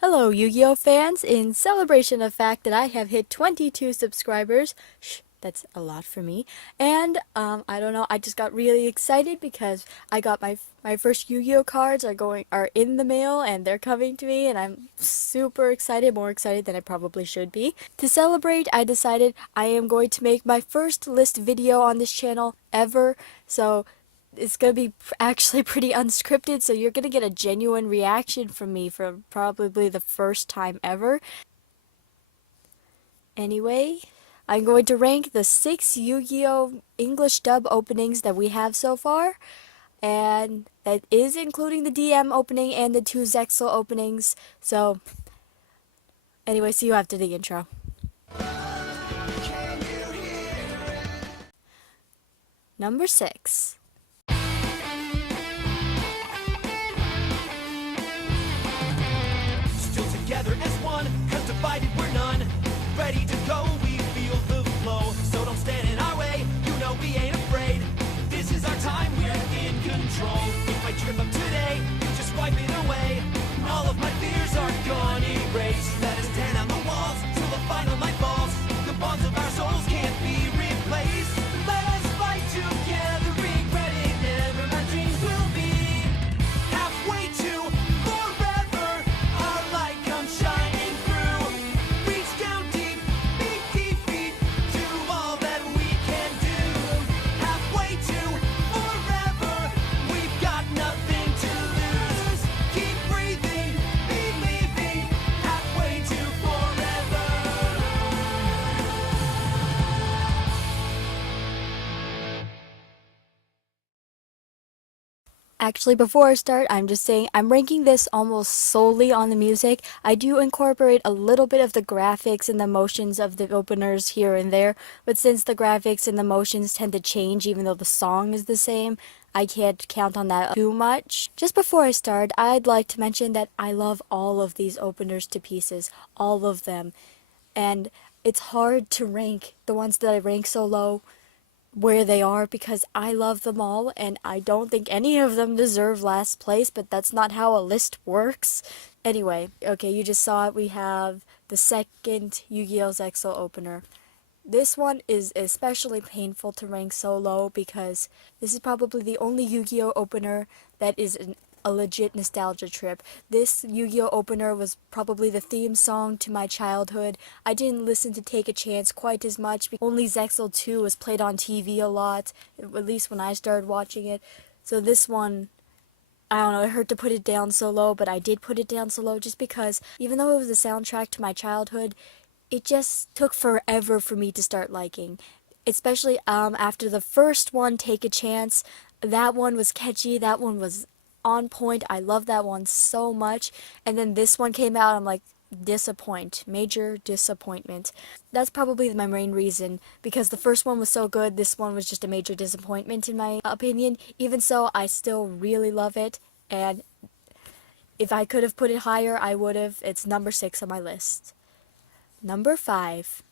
Hello, Yu-Gi-Oh fans! In celebration of the fact that I have hit 22 subscribers, that's a lot for me, and I don't know, I just got really excited because I got my first Yu-Gi-Oh cards are in the mail and they're coming to me, and I'm super excited, more excited than I probably should be. To celebrate, I decided I am going to make my first list video on this channel ever, so it's gonna be actually pretty unscripted, so you're gonna get a genuine reaction from me for probably the first time ever. Anyway, I'm going to rank the 6 Yu-Gi-Oh! English dub openings that we have so far, and that is including the DM opening and the 2 Zexal openings, so anyway, see you after the intro. Number 6. Still together as one, cause divided we're none. Ready to go, we feel the flow. So don't stand in our way, you know we ain't afraid. This is our time, we're in control. If I trip up today, you just wipe it away. All of my fears are gone erased. Let us tear down the walls till the final light falls. The bonds of our souls can't be replaced. Let us fight together, regretting never our dreams will be. Halfway to forever, our light comes shining through. Reach down deep, beat defeat, do all that we can do. Halfway to forever, we've got nothing to lose. Keep breathing, believing, halfway to forever. Actually, before I start, I'm just saying I'm ranking this almost solely on the music. I do incorporate a little bit of the graphics and the motions of the openers here and there, but since the graphics and the motions tend to change even though the song is the same, I can't count on that too much. Just before I start, I'd like to mention that I love all of these openers to pieces, all of them, and it's hard to rank the ones that I rank so low where they are because I love them all and I don't think any of them deserve last place, but that's not how a list works. Anyway, okay, you just saw it. We have the second Yu-Gi-Oh! Zexal opener. This one is especially painful to rank so low because this is probably the only Yu-Gi-Oh! Opener that is a legit nostalgia trip. This Yu-Gi-Oh! Opener was probably the theme song to my childhood. I didn't listen to Take a Chance quite as much. Only Zexal 2 was played on TV a lot, at least when I started watching it. So this one, I don't know, it hurt to put it down so low, but I did put it down so low just because even though it was the soundtrack to my childhood, it just took forever for me to start liking. Especially after the first one, Take a Chance. That one was catchy, that one was on point. I love that one so much. And then this one came out, I'm like, major disappointment. That's probably my main reason, because the first one was so good, this one was just a major disappointment in my opinion. Even so, I still really love it, and if I could have put it higher, I would have. It's number 6 on my list. Number 5.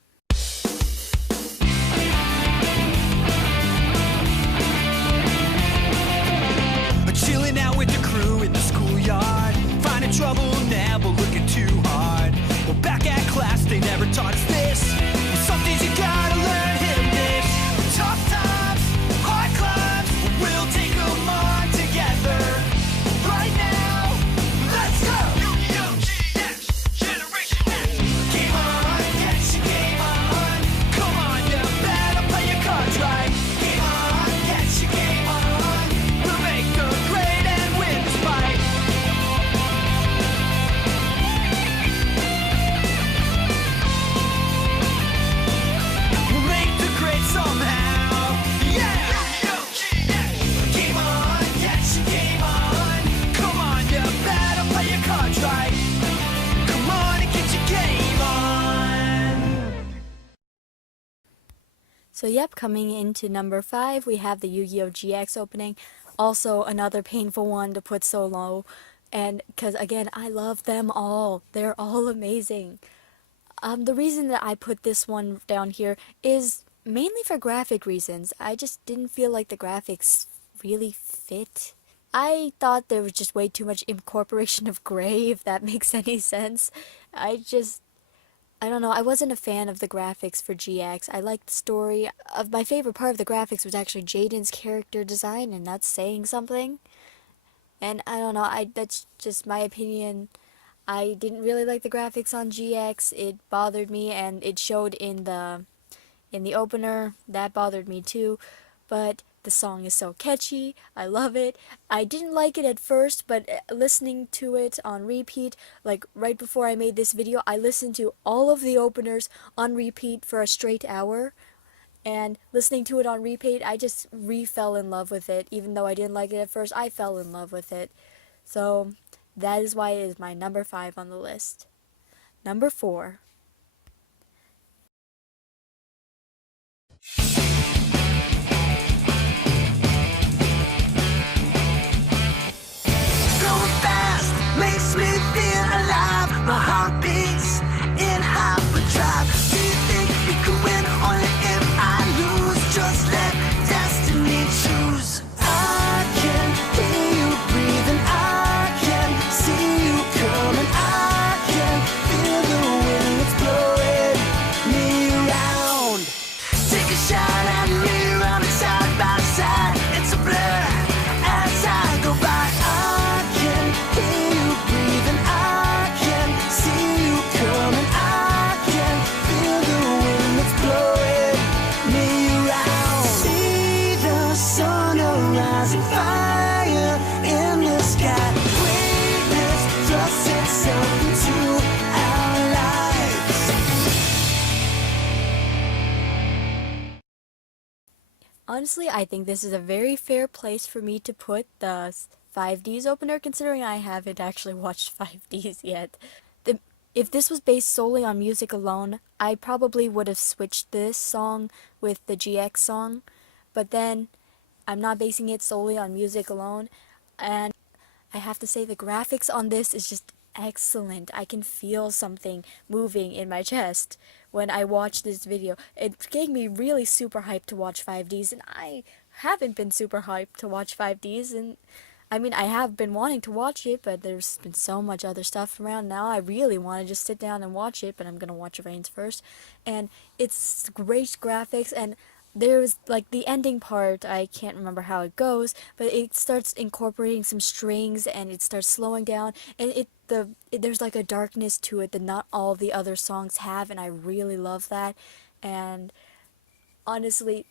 Chilling out with the crew in the schoolyard, finding trouble, never looking too hard. Well, back at class, they never taught us this. Some things you gotta learn, hit 'em this. Tough times, hard climbs, we'll take 'em on together. Right now, let's go! Yu-Gi-Oh! GX, Generation X. Game on, get your game on. Come on, you better play your cards right. Game on, get your game on. We'll make the grade and win this fight. We'll make the grade somehow. Yeah! Yu-Gi-Oh! GX. Game on, get your game on. Come on, you better play your cards right. Come on and get your game on. So yep, coming into number 5, we have the Yu-Gi-Oh! GX opening. Also another painful one to put so low. And because again, I love them all. They're all amazing. The reason that I put this one down here is mainly for graphic reasons. I just didn't feel like the graphics really fit. I thought there was just way too much incorporation of gray, if that makes any sense. I just, I don't know, I wasn't a fan of the graphics for GX. I liked the story. My favorite part of the graphics was actually Jaden's character design, and that's saying something. And I don't know, that's just my opinion. I didn't really like the graphics on GX. It bothered me, and it showed in the opener. That bothered me too. But the song is so catchy. I love it. I didn't like it at first, but listening to it on repeat, like right before I made this video, I listened to all of the openers on repeat for a straight hour. And listening to it on repeat, I just fell in love with it. Even though I didn't like it at first, I fell in love with it. So that is why it is my number 5 on the list. Number 4. Going fast makes me feel alive. My heart beats in hyperdrive. Do you think we could win? Only if I lose. Just let destiny choose. I can hear you breathing. I can see you coming. I can feel the wind that's blowing me around. Take a shot at me, running side by side. It's a blur as I go by. I can hear you breathing. I can see you coming. I can feel the wind that's blowing me around. See the sun arising, fire in the sky. Greatness thrusts itself into our lives. Honestly, I think this is a very fair place for me to put the 5Ds opener, considering I haven't actually watched 5Ds yet. The, if this was based solely on music alone, I probably would have switched this song with the GX song, but then I'm not basing it solely on music alone, and I have to say the graphics on this is just excellent. I can feel something moving in my chest when I watch this video. It gave me really super hyped to watch 5Ds, and I haven't been super hyped to watch 5Ds, and I mean, I have been wanting to watch it, but there's been so much other stuff around now. I really want to just sit down and watch it, but I'm gonna watch Reigns first. And it's great graphics, and there's like the ending part, I can't remember how it goes, but it starts incorporating some strings and it starts slowing down, and there's like a darkness to it that not all the other songs have, and I really love that. And honestly,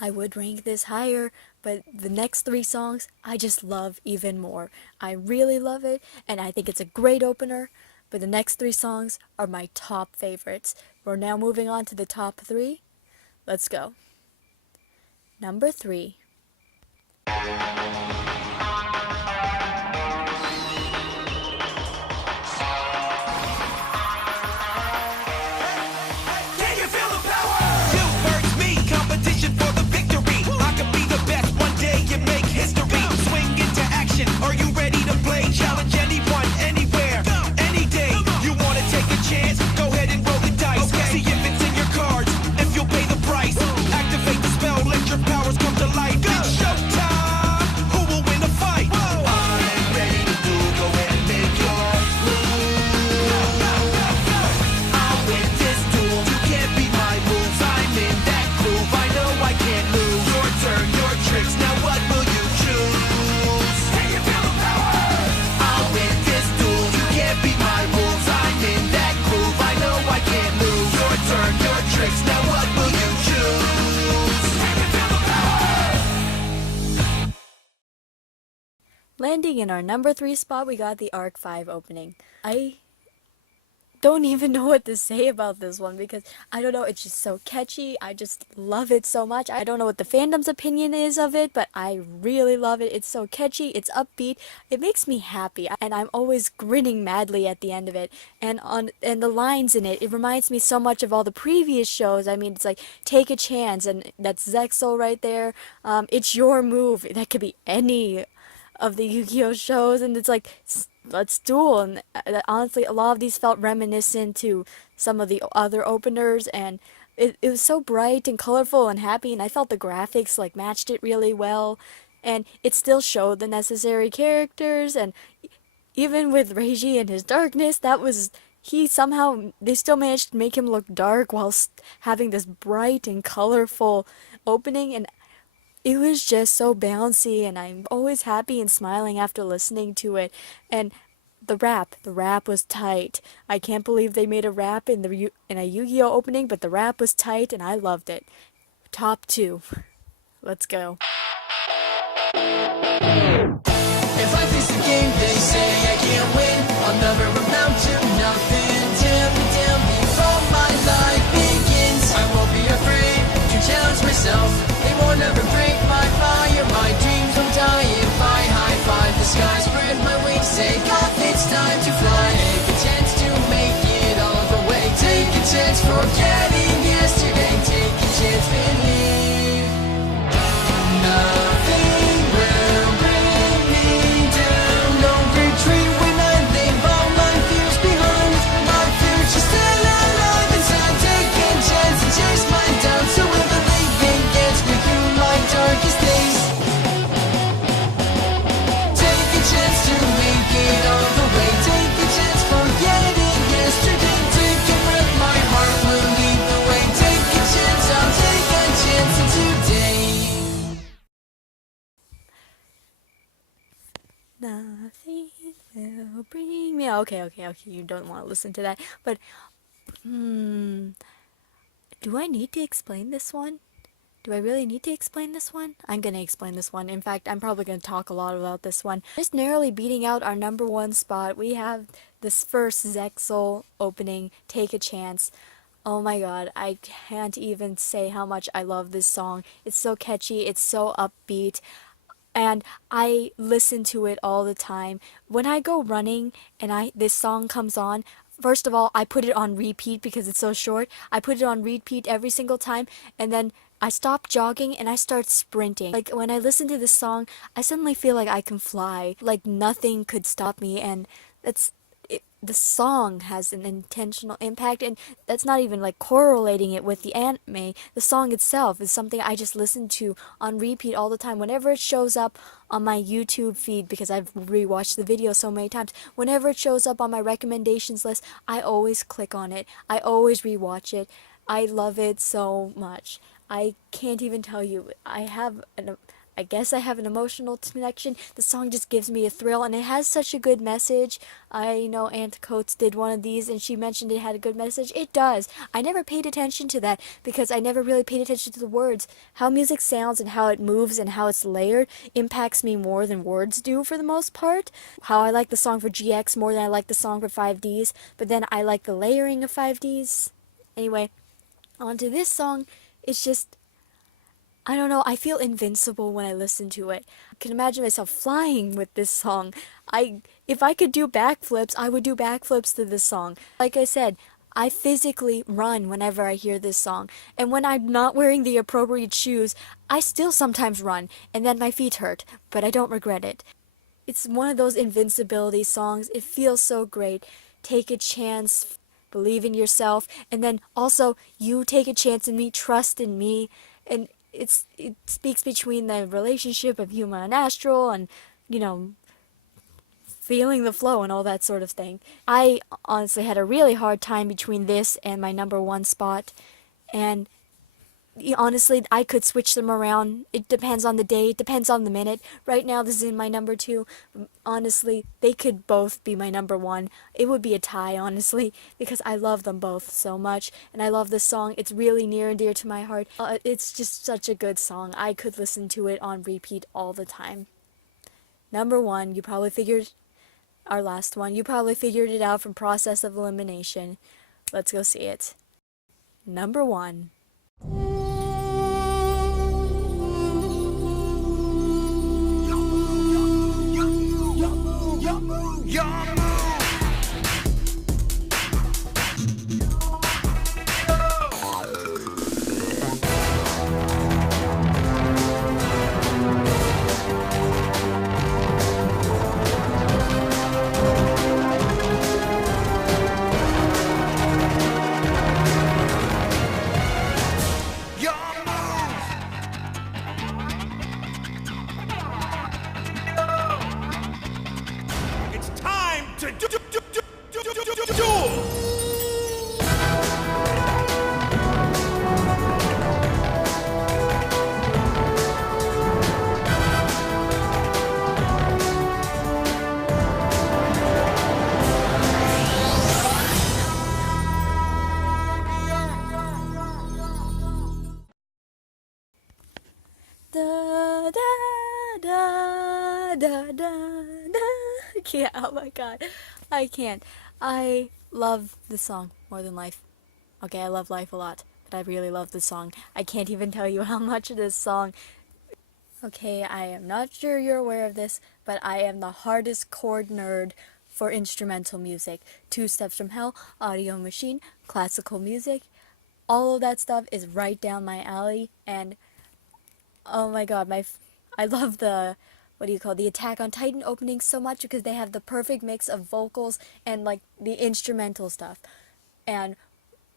I would rank this higher, but the next 3 songs I just love even more. I really love it, and I think it's a great opener, but the next 3 songs are my top favorites. We're now moving on to the top 3. Let's go. Number 3. Can you feel the power? You versus me, competition for the victory. I could be the best one day and make history. Swing into action. Are you ready to play? Challenge anyone, anywhere, any day. You wanna take a chance? Go ahead and roll the dice. See if it's in your cards, if you'll pay the price. Activate the spell, let your powers come to life. It's showtime. Who will win the fight? I'm ready to do. Go ahead and make your move. I'll win this duel. You can't beat my moves. I'm in that groove. I know I can't lose. Your turn, your tricks. Now what will you choose? Can you feel the power? I'll win this duel. You can't beat my moves. I'm in that groove. I know I can't lose. Your turn, your tricks. Now what will you choose? Can you feel the power? Landing in our number 3 spot, we got the Arc 5 opening. I don't even know what to say about this one because I don't know, it's just so catchy. I just love it so much. I don't know what the fandom's opinion is of it, but I really love it. It's so catchy, it's upbeat, it makes me happy, and I'm always grinning madly at the end of it. And the lines in it, it reminds me so much of all the previous shows. I mean, it's like take a chance, and that's Zexal right there. It's your move. That could be any of the Yu-Gi-Oh shows, and it's like let's duel. And honestly, a lot of these felt reminiscent to some of the other openers, and it was so bright and colorful and happy, and I felt the graphics like matched it really well. and it still showed the necessary characters, and even with Reiji and his darkness, that was he somehow they still managed to make him look dark whilst having this bright and colorful opening, and it was just so bouncy, and I'm always happy and smiling after listening to it. And the rap was tight. I can't believe they made a rap in a Yu-Gi-Oh opening, but the rap was tight and I loved it. Top 2. Let's go. If life is a game, they say I can't win. I'll never amount to nothing. Tell me before my life begins. I won't be afraid to challenge myself. They won't ever break my fire. My dreams will die if I high five the sky. Spread my wings, take off. It's time to fly. Take a chance to make it all the way. Take a chance, forgetting yesterday. Take a chance, believe. Nothing will bring me down. No retreat when I leave all my fears behind. My future's still alive inside. Take a chance and chase my doubts. So when believing gets me through my darkest days. Take a chance to make it all the way. Take a chance, forgetting yesterday. Take a breath, my heart will lead the way. Take a chance, I'll take a chance today. Nothing will bring me. Okay. You don't want to listen to that, but do I need to explain this one? Do I really need to explain this one? I'm gonna explain this one. In fact, I'm probably gonna talk a lot about this one. Just narrowly beating out our number 1 spot, we have this first Zexal opening, Take a Chance. Oh my god, I can't even say how much I love this song. It's so catchy, it's so upbeat, and I listen to it all the time. When I go running and this song comes on, first of all, I put it on repeat because it's so short. I put it on repeat every single time, and then I stop jogging and I start sprinting. Like when I listen to this song, I suddenly feel like I can fly, like nothing could stop me, and that's the song has an intentional impact, and that's not even like correlating it with the anime. The song itself is something I just listen to on repeat all the time. Whenever it shows up on my YouTube feed, because I've rewatched the video so many times, whenever it shows up on my recommendations list, I always click on it. I always rewatch it. I love it so much. I can't even tell you. I guess I have an emotional connection. The song just gives me a thrill, and it has such a good message. I know Aunt Coates did one of these, and she mentioned it had a good message. It does. I never paid attention to that because I never really paid attention to the words. How music sounds and how it moves and how it's layered impacts me more than words do for the most part. How I like the song for GX more than I like the song for 5Ds, but then I like the layering of 5Ds. Anyway, on to this song. It's just, I don't know, I feel invincible when I listen to it. I can imagine myself flying with this song. If I could do backflips, I would do backflips to this song. Like I said, I physically run whenever I hear this song. And when I'm not wearing the appropriate shoes, I still sometimes run, and then my feet hurt, but I don't regret it. It's one of those invincibility songs. It feels so great. Take a chance, believe in yourself, and then also you take a chance in me, trust in me, and it speaks between the relationship of human and astral, and feeling the flow and all that sort of thing. I honestly had a really hard time between this and my number 1 spot, and honestly, I could switch them around. It depends on the day, it depends on the minute. Right now, this is in my number 2. Honestly, they could both be my number 1. It would be a tie, honestly, because I love them both so much, and I love this song. It's really near and dear to my heart. It's just such a good song. I could listen to it on repeat all the time. Number 1, you probably figured, our last one, you probably figured it out from process of elimination. Let's go see it. Number 1. Yeah, oh my god. I can't. I love this song more than life. Okay, I love life a lot, but I really love this song. I can't even tell you how much this song. Okay, I am not sure you're aware of this, but I am the hardest chord nerd for instrumental music. Two Steps from Hell, Audio Machine, classical music. All of that stuff is right down my alley, and oh my god, I love the what do you call the Attack on Titan opening so much because they have the perfect mix of vocals and like the instrumental stuff. And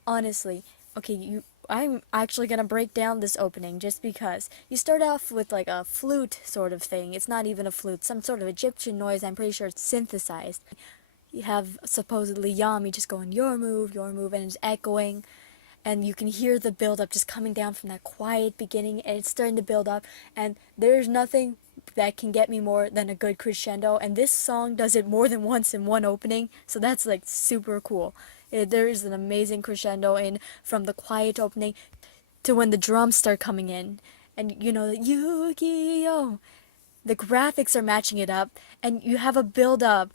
honestly, okay, I'm actually gonna break down this opening just because you start off with like a flute sort of thing. It's not even a flute, some sort of Egyptian noise. I'm pretty sure it's synthesized. You have supposedly Yami just going your move, and it's echoing, and you can hear the build up just coming down from that quiet beginning, and it's starting to build up, and there's nothing that can get me more than a good crescendo, and this song does it more than once in one opening, so that's like super cool. There is an amazing crescendo in from the quiet opening to when the drums start coming in, and you know the Yu-Gi-Oh! The graphics are matching it up, and you have a build up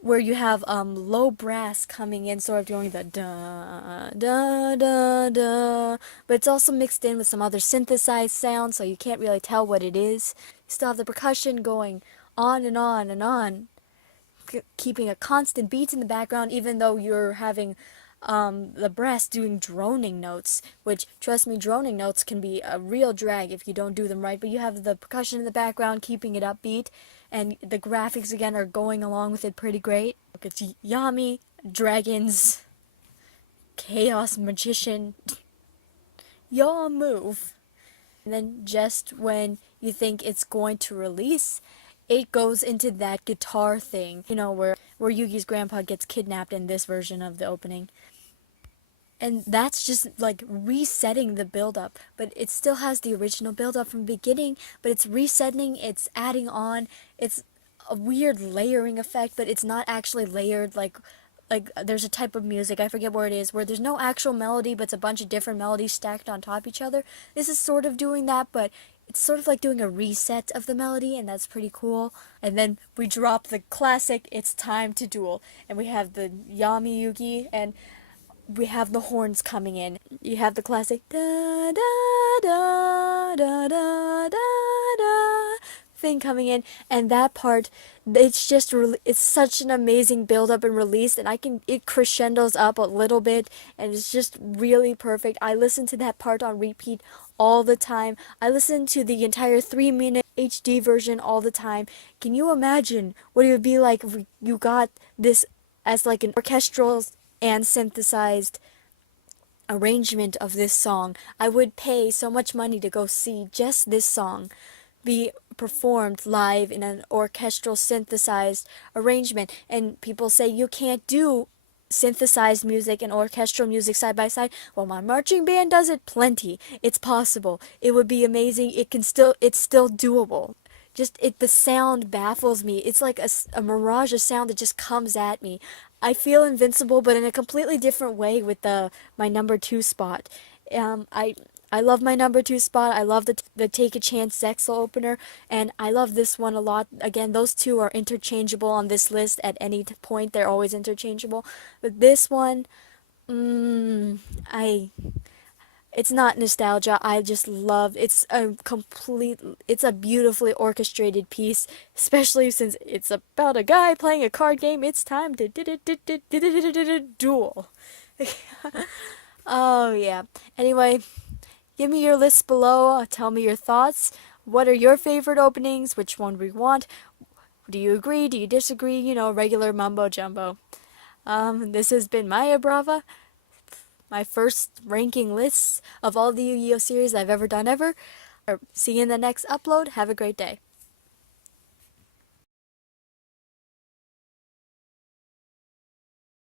where you have low brass coming in, sort of doing the da da da da, but it's also mixed in with some other synthesized sounds, so you can't really tell what it is. You still have the percussion going on and on and on, keeping a constant beat in the background, even though you're having the brass doing droning notes, which, trust me, droning notes can be a real drag if you don't do them right, but you have the percussion in the background keeping it upbeat, and the graphics again are going along with it pretty great. It's Yami, dragons, chaos magician, your move. And then just when you think it's going to release, it goes into that guitar thing, you know, where Yugi's grandpa gets kidnapped in this version of the opening. And that's just like resetting the build up, but it still has the original build up from the beginning, but it's resetting, it's adding on, it's a weird layering effect, but it's not actually layered like there's a type of music, I forget where it is, where there's no actual melody, but it's a bunch of different melodies stacked on top of each other. This is sort of doing that, but it's sort of like doing a reset of the melody, and that's pretty cool. And then we drop the classic "It's Time to Duel," and we have the Yami Yugi, and we have the horns coming in. You have the classic da da da da da da da thing coming in, and that part, it's just it's such an amazing build up and release, and it crescendos up a little bit, and it's just really perfect. I listen to that part on repeat all the time. I listen to the entire 3-minute HD version all the time. Can you imagine what it would be like if you got this as like an orchestral and synthesized arrangement of this song? I would pay so much money to go see just this song be performed live in an orchestral synthesized arrangement. And people say you can't do synthesized music and orchestral music side by side. Well, my marching band does it plenty. It's possible. It would be amazing. It's still doable. The sound baffles me. It's like a mirage of sound that just comes at me. I feel invincible, but in a completely different way with my number 2 spot. I love my number 2 spot. I love the Take a Chance Zexel opener, and I love this one a lot. Again, those two are interchangeable on this list at any point. They're always interchangeable. But this one, I it's not nostalgia. I just love it's a beautifully orchestrated piece, especially since it's about a guy playing a card game. It's time to duel. Oh yeah. Anyway, give me your list below. Tell me your thoughts. What are your favorite openings? Which one do we want? Do you agree? Do you disagree? You know, regular mumbo jumbo. This has been Maya Brava, my first ranking lists of all the Yu-Gi-Oh series I've ever done ever. See you in the next upload. Have a great day.